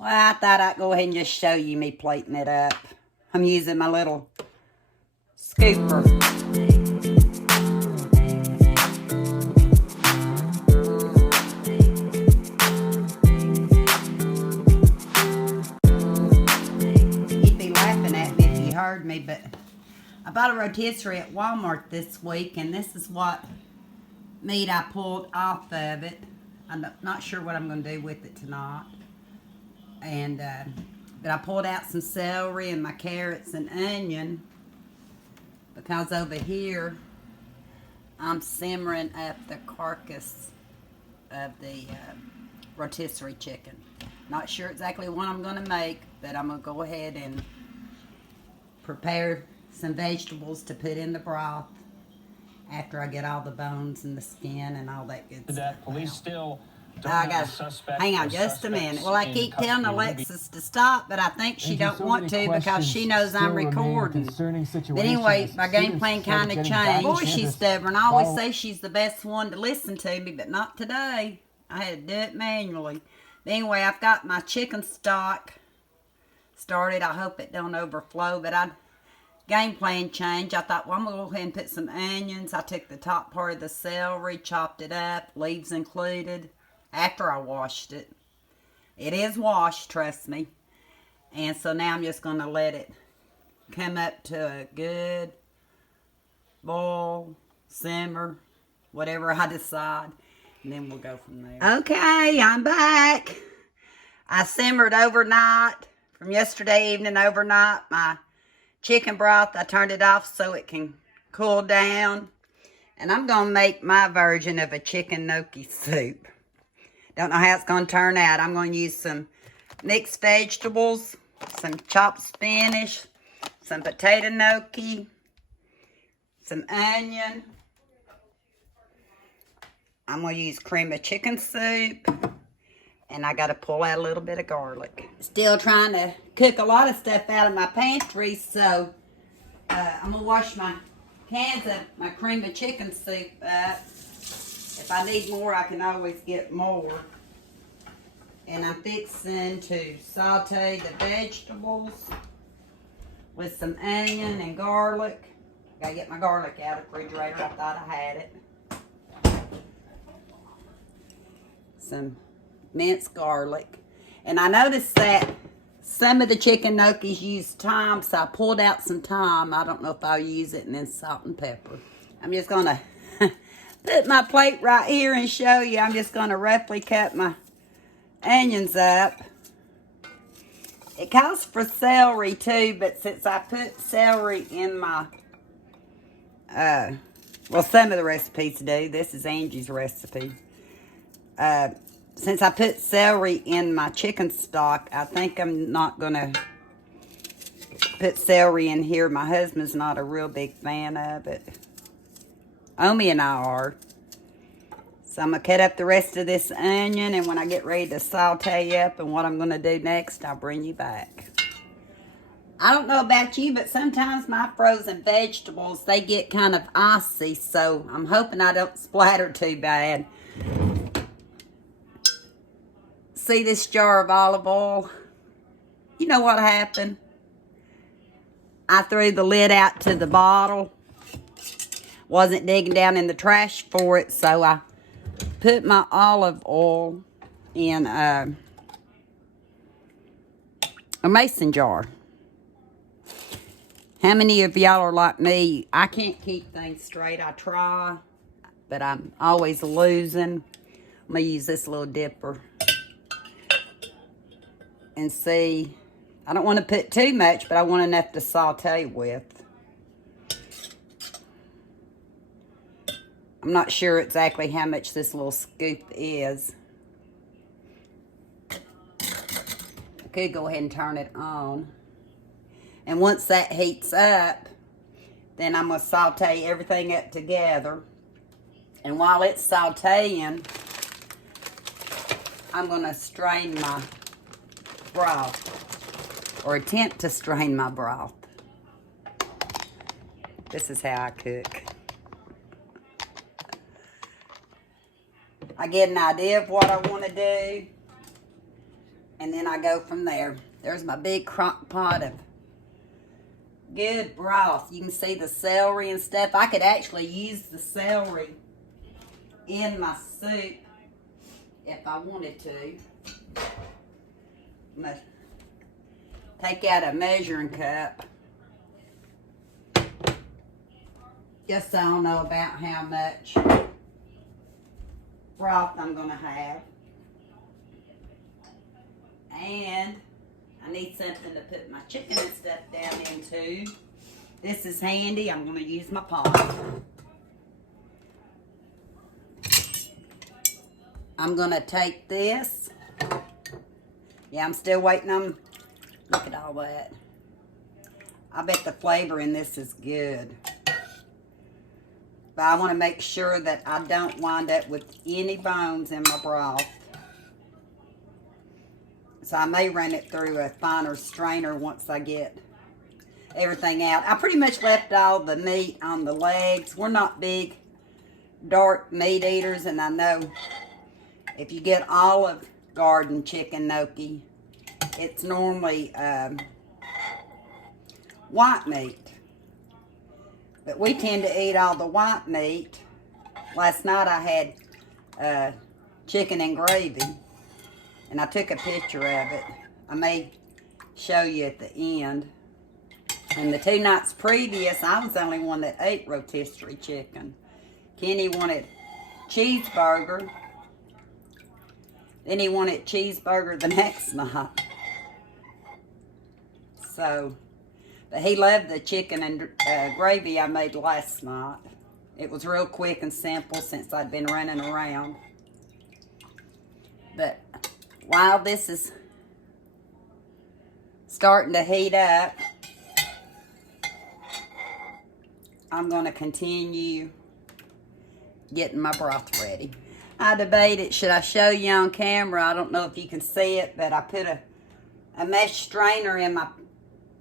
Well, I thought I'd go ahead and just show you me plating it up. I'm using my little scooper. You'd be laughing at me if you heard me, but I bought a rotisserie at Walmart this week, and this is what meat I pulled off of it. I'm not sure what I'm going to do with it tonight. And but I pulled out some celery and my carrots and onion because over here I'm simmering up the carcass of the rotisserie chicken. Not sure exactly what I'm going to make, but I'm going to go ahead and prepare some vegetables to put in the broth after I get all the bones and the skin and all that good stuff. Police still hang on just a minute. Well, I keep telling Alexis to stop, but I think she don't want to because she knows I'm recording. But anyway, my game plan kind of changed. Boy, she's stubborn. I always say she's the best one to listen to me, but not today. I had to do it manually. But anyway, I've got my chicken stock started. I hope it don't overflow, but game plan change. I thought, well, I'm going to go ahead and put some onions. I took the top part of the celery, chopped it up, leaves included, after I washed it. It is washed, trust me. And so now I'm just going to let it come up to a good boil, simmer, whatever I decide. And then we'll go from there. Okay, I'm back. I simmered overnight, from yesterday evening overnight, my chicken broth. I turned it off so it can cool down. And I'm going to make my version of a chicken gnocchi soup. Don't know how it's going to turn out. I'm going to use some mixed vegetables, some chopped spinach, some potato gnocchi, some onion. I'm going to use cream of chicken soup. And I got to pull out a little bit of garlic. Still trying to cook a lot of stuff out of my pantry, so I'm going to wash my cans of my cream of chicken soup up. If I need more, I can always get more. And I'm fixing to saute the vegetables with some onion and garlic. I got to get my garlic out of the refrigerator. I thought I had it. Some minced garlic. And I noticed that some of the chicken gnocchis use thyme, so I pulled out some thyme. I don't know if I'll use it, and then salt and pepper. I'm just going to put my plate right here and show you. I'm just going to roughly cut my onions up. It calls for celery too, but since I put celery in my, well, some of the recipes do. This is Angie's recipe. Since I put celery in my chicken stock, I think I'm not going to put celery in here. My husband's not a real big fan of it. Omi and I are. So I'm going to cut up the rest of this onion, and when I get ready to saute up and what I'm going to do next, I'll bring you back. I don't know about you, but sometimes my frozen vegetables, they get kind of icy, so I'm hoping I don't splatter too bad. See this jar of olive oil? You know what happened? I threw the lid out to the bottle. Wasn't digging down in the trash for it, so I put my olive oil in a mason jar. How many of y'all are like me? I can't keep things straight. I try, but I'm always losing. I'm going to use this little dipper. And see, I don't want to put too much, but I want enough to saute with. I'm not sure exactly how much this little scoop is. I could go ahead and turn it on. And once that heats up, then I'm going to saute everything up together. And while it's sauteing, I'm going to strain my broth, or attempt to strain my broth. This is how I cook. I get an idea of what I want to do. And then I go from there. There's my big crock pot of good broth. You can see the celery and stuff. I could actually use the celery in my soup if I wanted to. I'm gonna take out a measuring cup. Just so I don't know about how much broth I'm gonna have. And I need something to put my chicken and stuff down into. This is handy. I'm going to use my pot. I'm going to take this. Yeah, I'm still waiting on... Look at all that. I bet the flavor in this is good. But I want to make sure that I don't wind up with any bones in my broth. So I may run it through a finer strainer once I get everything out. I pretty much left all the meat on the legs. We're not big, dark meat eaters, and I know if you get Olive Garden chicken gnocchi, it's normally white meat. But we tend to eat all the white meat. Last night I had chicken and gravy. And I took a picture of it. I may show you at the end. And the 2 nights previous, I was the only one that ate rotisserie chicken. Kenny wanted cheeseburger. Then he wanted cheeseburger the next night. So, but he loved the chicken and gravy I made last night. It was real quick and simple since I'd been running around. But while this is starting to heat up, I'm going to continue getting my broth ready. I debated, should I show you on camera? I don't know if you can see it, but I put a mesh strainer in my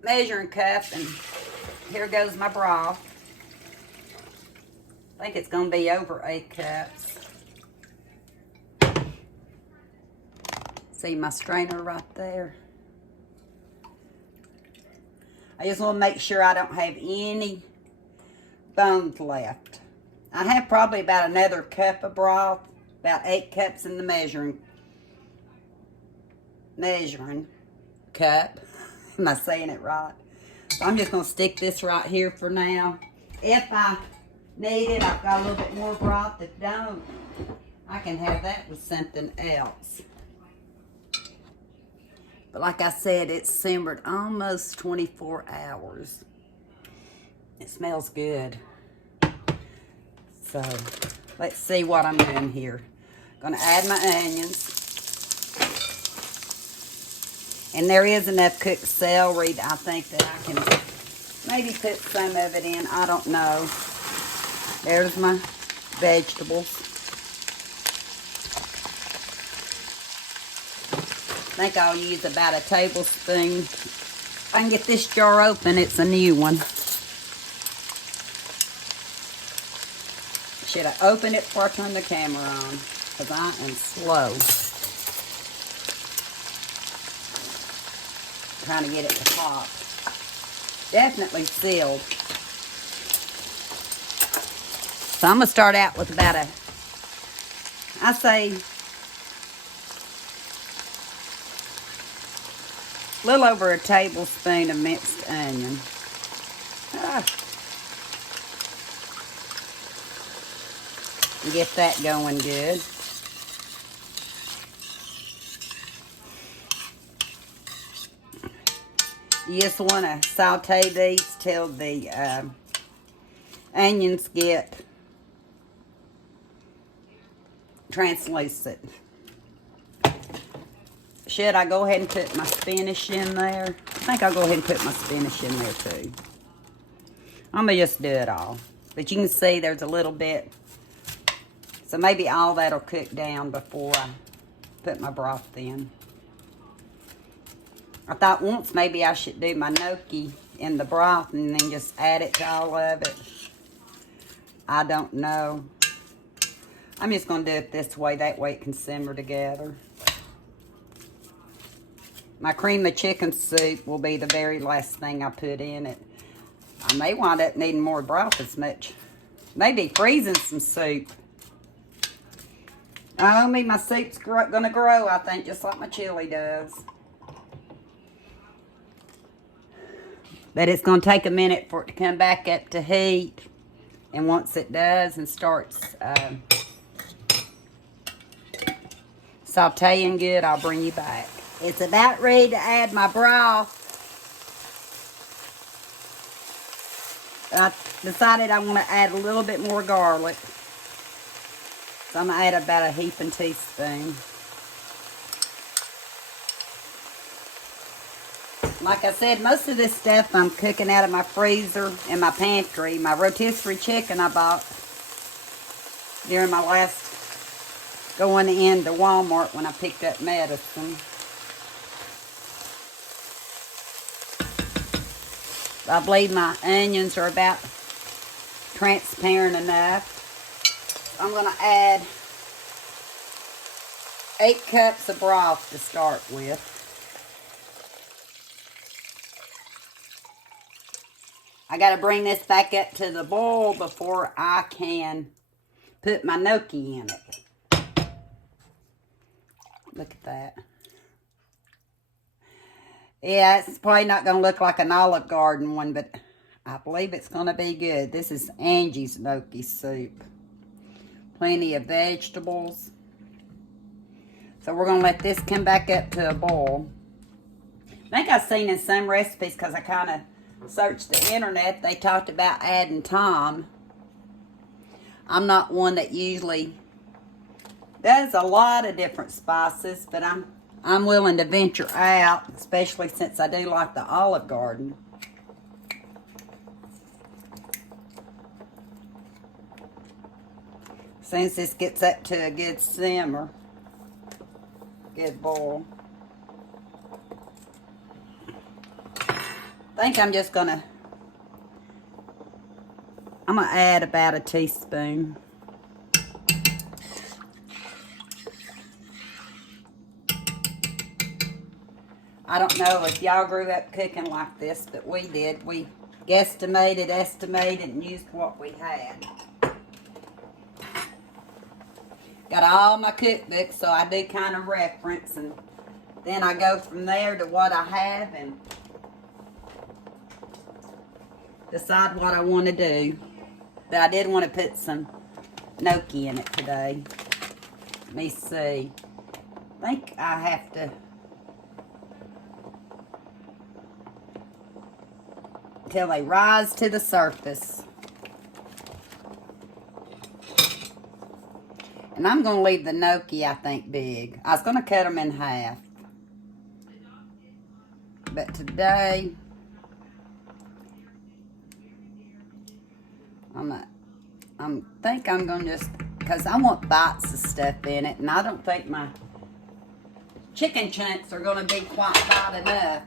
measuring cup, and here goes my broth. I think it's going to be over 8 cups. See my strainer right there? I just want to make sure I don't have any bones left. I have probably about another cup of broth, about 8 cups in the measuring cup. Am I saying it right? So I'm just going to stick this right here for now. If I need it, I've got a little bit more broth. If don't, I can have that with something else. But like I said, it's simmered almost 24 hours. It smells good. So, let's see what I'm doing here. Gonna add my onions. And there is enough cooked celery that I think that I can maybe put some of it in. I don't know. There's my vegetables. I think I'll use about a tablespoon. If I can get this jar open, it's a new one. Should I open it before I turn the camera on? Because I am slow. Trying to get it to pop. Definitely sealed. So I'm going to start out with about I say, a little over a tablespoon of minced onion. Get that going good. You just want to saute these till the onions get translucent. Should I go ahead and put my spinach in there? I think I'll go ahead and put my spinach in there too. I'm going to just do it all. But you can see there's a little bit. So maybe all that'll cook down before I put my broth in. I thought once maybe I should do my gnocchi in the broth and then just add it to all of it. I don't know. I'm just going to do it this way. That way it can simmer together. My cream of chicken soup will be the very last thing I put in it. I may wind up needing more broth as much. Maybe freezing some soup. Oh, my soup's gonna grow, I think, just like my chili does. But it's gonna take a minute for it to come back up to heat. And once it does and starts sauteing good, I'll bring you back. It's about ready to add my broth. I decided I want to add a little bit more garlic. So I'm going to add about a heaping teaspoon. Like I said, most of this stuff I'm cooking out of my freezer and my pantry. My rotisserie chicken I bought during my last going into Walmart when I picked up medicine. I believe my onions are about transparent enough. I'm going to add 8 cups of broth to start with. I got to bring this back up to the boil before I can put my gnocchi in it. Look at that. Yeah, it's probably not going to look like an Olive Garden one, but I believe it's going to be good. This is Angie's gnocchi soup. Plenty of vegetables. So we're going to let this come back up to a boil. I think I've seen in some recipes, because I kind of searched the internet, they talked about adding thyme. I'm not one that usually does a lot of different spices, but I'm willing to venture out, especially since I do like the Olive Garden. As soon as this gets up to a good simmer, good boil, I think I'm gonna add about a teaspoon. I don't know if y'all grew up cooking like this, but we did. We guesstimated, estimated, and used what we had. Got all my cookbooks, so I do kind of reference, and then I go from there to what I have and decide what I want to do. But I did want to put some gnocchi in it today. Let me see. I think I have to till they rise to the surface. And I'm going to leave the gnocchi, I think, big. I was going to cut them in half. But today, I think I'm going to just, because I want bites of stuff in it, and I don't think my chicken chunks are going to be quite bite enough.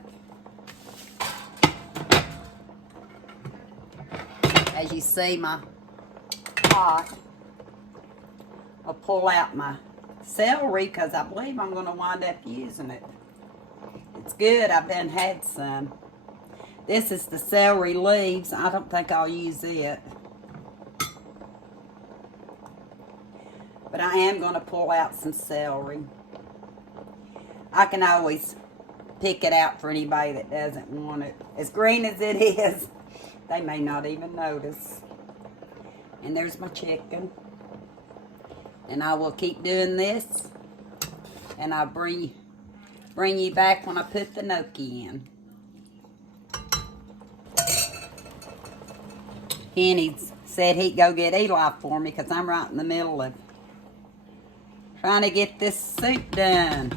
As you see, my pot, I'll pull out my celery because I believe I'm going to wind up using it. It's good. I've done had some. This is the celery leaves. I don't think I'll use it. But I am going to pull out some celery. I can always pick it out for anybody that doesn't want it. As green as it is, they may not even notice. And there's my chicken. And I will keep doing this. And I'll bring you back when I put the gnocchi in. Kenny said he'd go get Eli for me because I'm right in the middle of trying to get this soup done.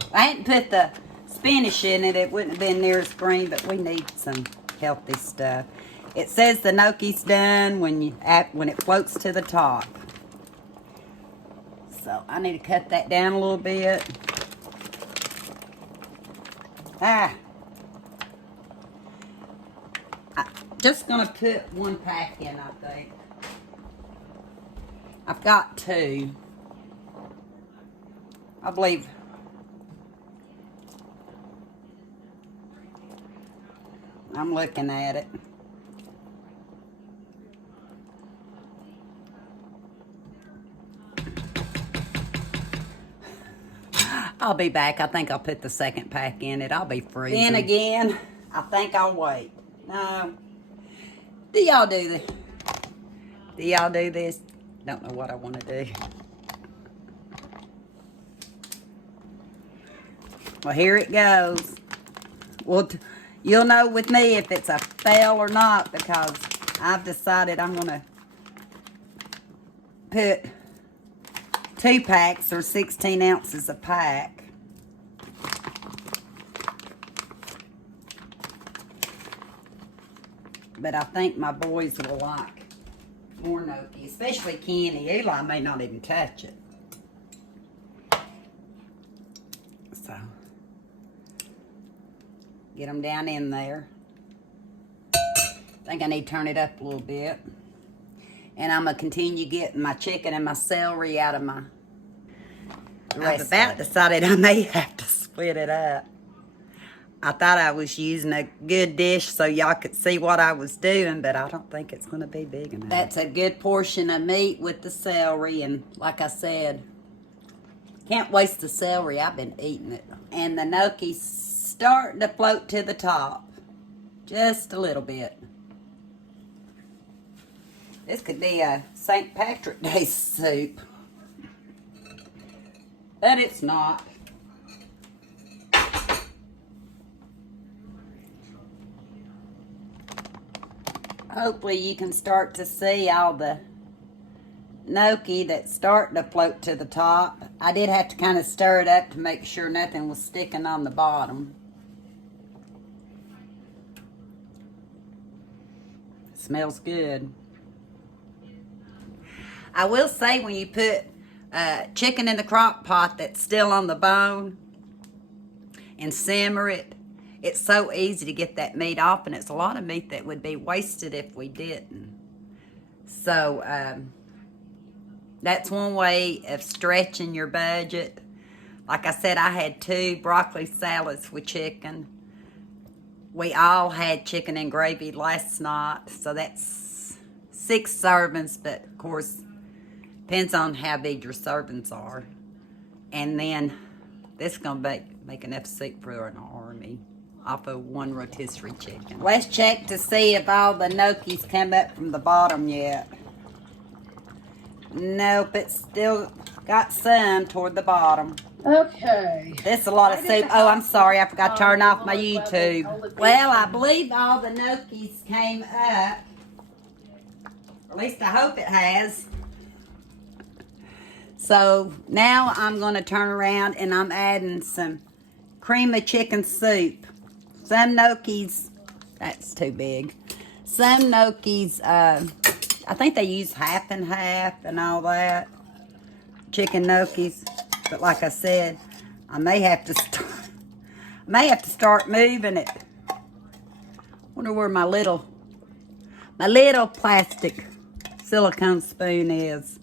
If I hadn't put the spinach in it, it wouldn't have been near as green, but we need some healthy stuff. It says the gnocchi's done when it floats to the top. So I need to cut that down a little bit. I'm just going to put one pack in, I think. I've got 2. I believe I'm looking at it. I'll be back. I think I'll put the second pack in it. I'll be freezing. Then again, I think I'll wait. No. Do y'all do this? Do y'all do this? Don't know what I want to do. Well, here it goes. Well, you'll know with me if it's a fail or not, because I've decided I'm going to put 2 packs or 16 ounces a pack. But I think my boys will like more gnocchi, especially Kenny. Eli may not even touch it. So, get them down in there. I think I need to turn it up a little bit. And I'm going to continue getting my chicken and my celery out of my rest. I've about decided I may have to split it up. I thought I was using a good dish so y'all could see what I was doing, but I don't think it's going to be big enough. That's a good portion of meat with the celery, and like I said, can't waste the celery. I've been eating it. And the gnocchi's starting to float to the top. Just a little bit. This could be a St. Patrick's Day soup. But it's not. Hopefully you can start to see all the gnocchi that's starting to float to the top. I did have to kind of stir it up to make sure nothing was sticking on the bottom. Smells good. I will say when you put chicken in the crock pot that's still on the bone and simmer it, it's so easy to get that meat off, and it's a lot of meat that would be wasted if we didn't. So that's one way of stretching your budget. Like I said, I had 2 broccoli salads with chicken. We all had chicken and gravy last night, so that's 6 servings, but of course, depends on how big your servings are. And then this is going to make enough soup for an army off of 1 rotisserie chicken. Let's check to see if all the gnocchi's come up from the bottom yet. Nope, it's still got some toward the bottom. Okay. This is a lot of soup. Oh, I'm sorry. I forgot to turn off my YouTube. Well, I believe all the gnocchi's came up. Or at least I hope it has. So now I'm going to turn around and I'm adding some cream of chicken soup. Some gnocchis, that's too big. Some gnocchis, I think they use half and half and all that. Chicken gnocchis. But like I said, I may have to start moving it. Wonder where my little plastic silicone spoon is.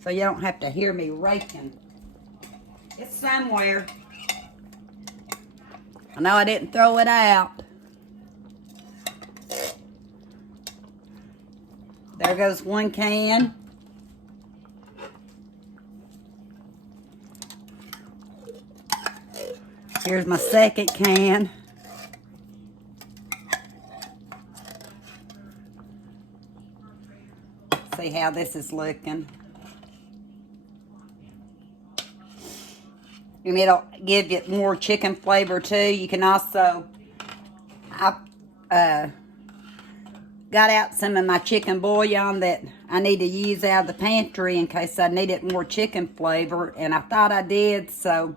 So you don't have to hear me raking. It's somewhere. I know I didn't throw it out. There goes 1 can. Here's my 2nd can. See how this is looking. And it'll give it more chicken flavor too. You can also, I got out some of my chicken bouillon that I need to use out of the pantry in case I needed more chicken flavor. And I thought I did, so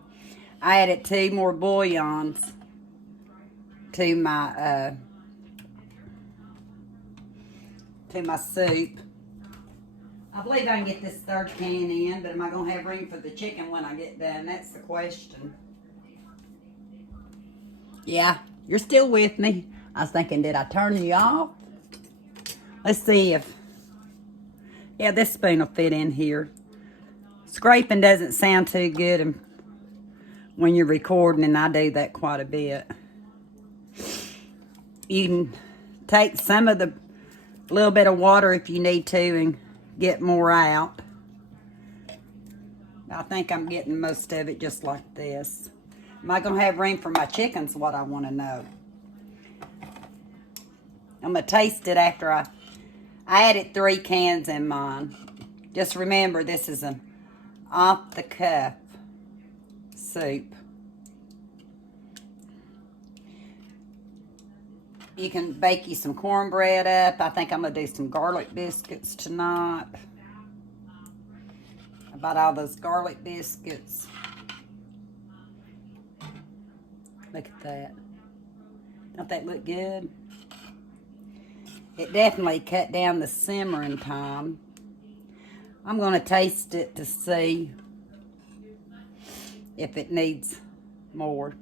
I added 2 more bouillons to my soup. I believe I can get this 3rd can in, but am I going to have room for the chicken when I get done? That's the question. Yeah, you're still with me. I was thinking, did I turn you off? Let's see if... Yeah, this spoon will fit in here. Scraping doesn't sound too good when you're recording, and I do that quite a bit. You can take some of the little bit of water if you need to and get more out. I think I'm getting most of it just like this. Am I going to have room for my chickens? What I want to know. I'm going to taste it after I added 3 cans in mine. Just remember, this is an off-the-cuff soup. You can bake you some cornbread up. I think I'm going to do some garlic biscuits tonight. I bought all those garlic biscuits. Look at that. Don't that look good? It definitely cut down the simmering time. I'm going to taste it to see if it needs more.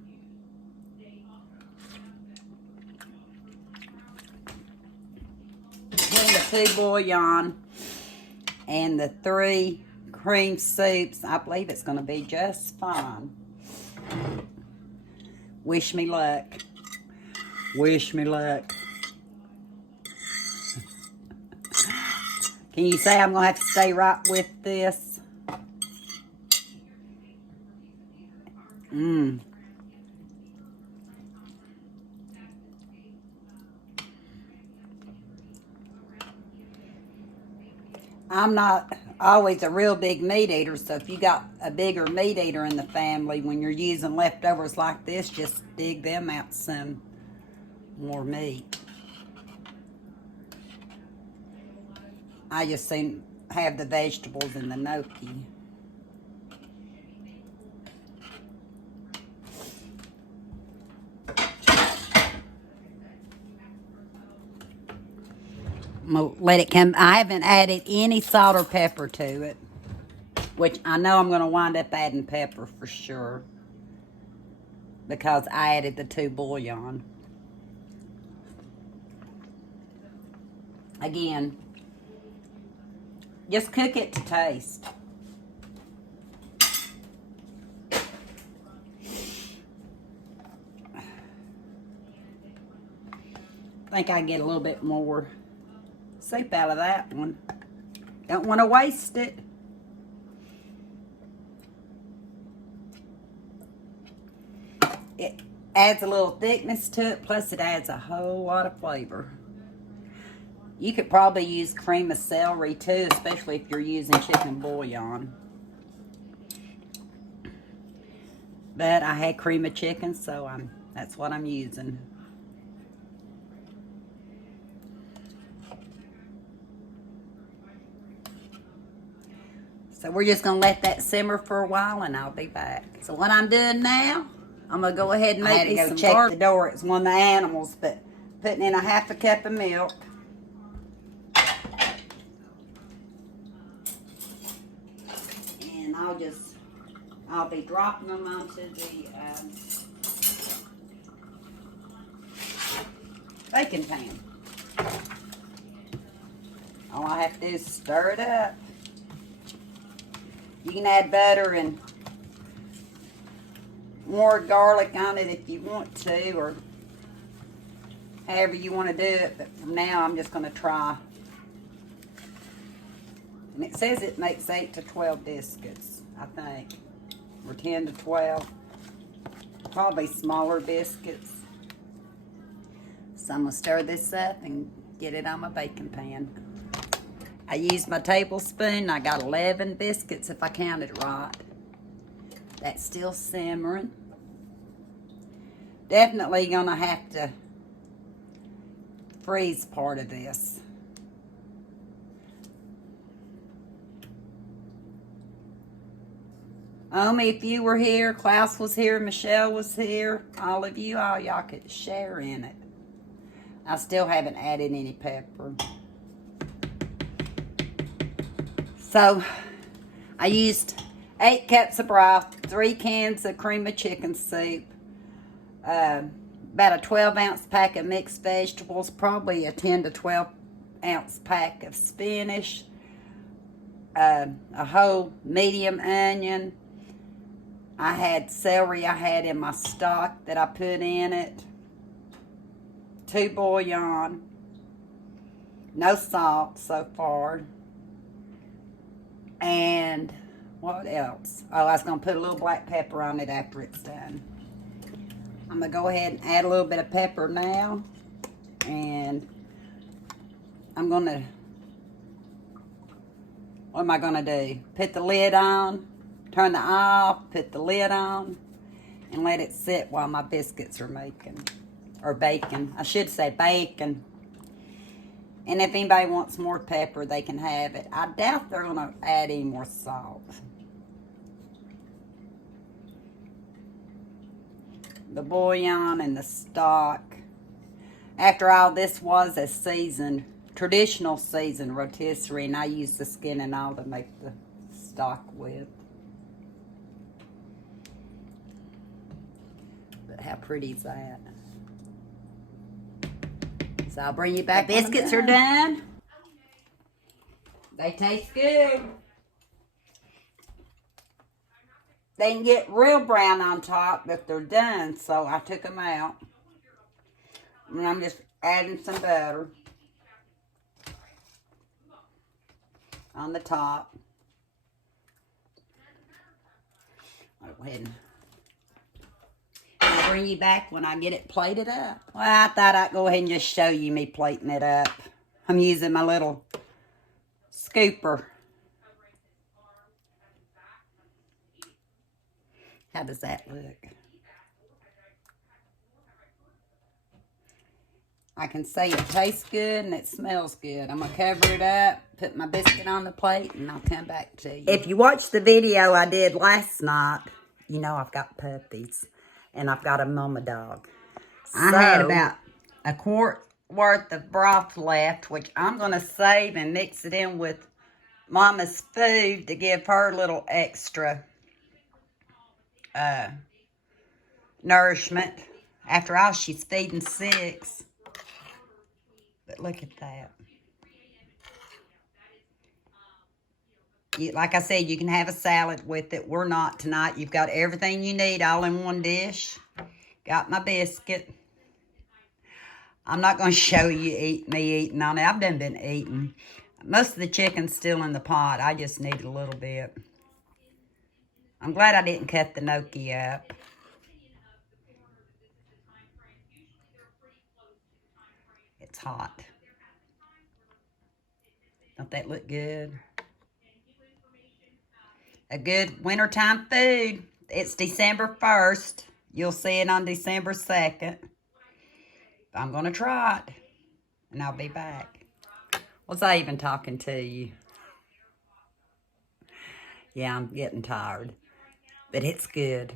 Putting the 2 bouillon and the 3 cream soups, I believe it's going to be just fine. Wish me luck. Wish me luck. Can you say I'm going to have to stay right with this? I'm not always a real big meat eater, so if you got a bigger meat eater in the family, when you're using leftovers like this, just dig them out some more meat. I just seem to have the vegetables in the gnocchi. I'm gonna let it come. I haven't added any salt or pepper to it, which I know I'm going to wind up adding pepper for sure because I added the 2 bouillon. Again, just cook it to taste. I think I get a little bit more soup out of that one. Don't want to waste it. It adds a little thickness to it, plus it adds a whole lot of flavor. You could probably use cream of celery too, especially if you're using chicken bouillon. But I had cream of chicken, so that's what I'm using. So we're just going to let that simmer for a while, and I'll be back. So what I'm doing now, I'm going to go ahead and make me some check garlic. The door. It's one of the animals, but putting in a 1/2 cup of milk. And I'll be dropping them onto the baking pan. All I have to do is stir it up. You can add butter and more garlic on it if you want to, or however you want to do it. But for now, I'm just going to try. And it says it makes 8 to 12 biscuits, I think, or 10 to 12. Probably smaller biscuits. So I'm going to stir this up and get it on my baking pan. I used my tablespoon. I got 11 biscuits if I counted right. That's still simmering. Definitely gonna have to freeze part of this. If you were here, Klaus was here, Michelle was here, all of you, all y'all could share in it. I still haven't added any pepper. So, I used 8 cups of broth, 3 cans of cream of chicken soup, about a 12-ounce pack of mixed vegetables, probably a 10 to 12-ounce pack of spinach, a whole medium onion. I had celery I had in my stock that I put in it. 2 bouillon. No salt so far. And what else? Oh, I was going to put a little black pepper on it after it's done. I'm going to go ahead and add a little bit of pepper now. And I'm going to, what am I going to do? Put the lid on, turn the off, put the lid on, and let it sit while my biscuits are making, or baking. I should say bacon. And if anybody wants more pepper, they can have it. I doubt they're going to add any more salt. The bouillon and the stock. After all, this was a seasoned, traditional seasoned rotisserie, and I used the skin and all to make the stock with. But how pretty is that? So I'll bring you back. The biscuits are done. They taste good. They can get real brown on top if they're done, so I took them out. And I'm just adding some butter on the top. I'll go ahead and I'll bring you back when I get it plated up. Well, I thought I'd go ahead and just show you me plating it up. I'm using my little scooper. How does that look? I can say it tastes good and it smells good. I'm going to cover it up, put my biscuit on the plate, and I'll come back to you. If you watched the video I did last night, you know I've got puppies. And I've got a mama dog. I had about a quart worth of broth left, which I'm going to save and mix it in with Mama's food to give her a little extra nourishment. After all, she's feeding 6. But look at that. Like I said, you can have a salad with it. We're not tonight. You've got everything you need all in one dish. Got my biscuit. I'm not going to show you me eating on it. I've done been eating. Most of the chicken's still in the pot. I just need a little bit. I'm glad I didn't cut the gnocchi up. It's hot. Don't that look good? A good wintertime food. It's December 1st. You'll see it on December 2nd. I'm going to try it. And I'll be back. Was I even talking to you? Yeah, I'm getting tired. But it's good.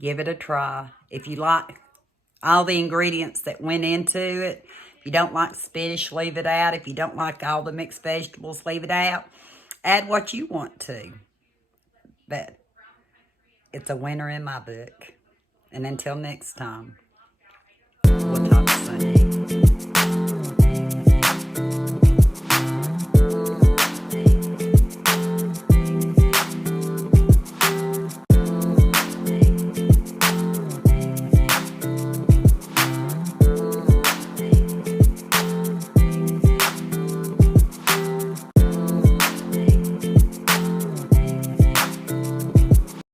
Give it a try. If you like all the ingredients that went into it, if you don't like spinach, leave it out. If you don't like all the mixed vegetables, leave it out. Add what you want to. But it's a winner in my book. And until next time, we'll talk.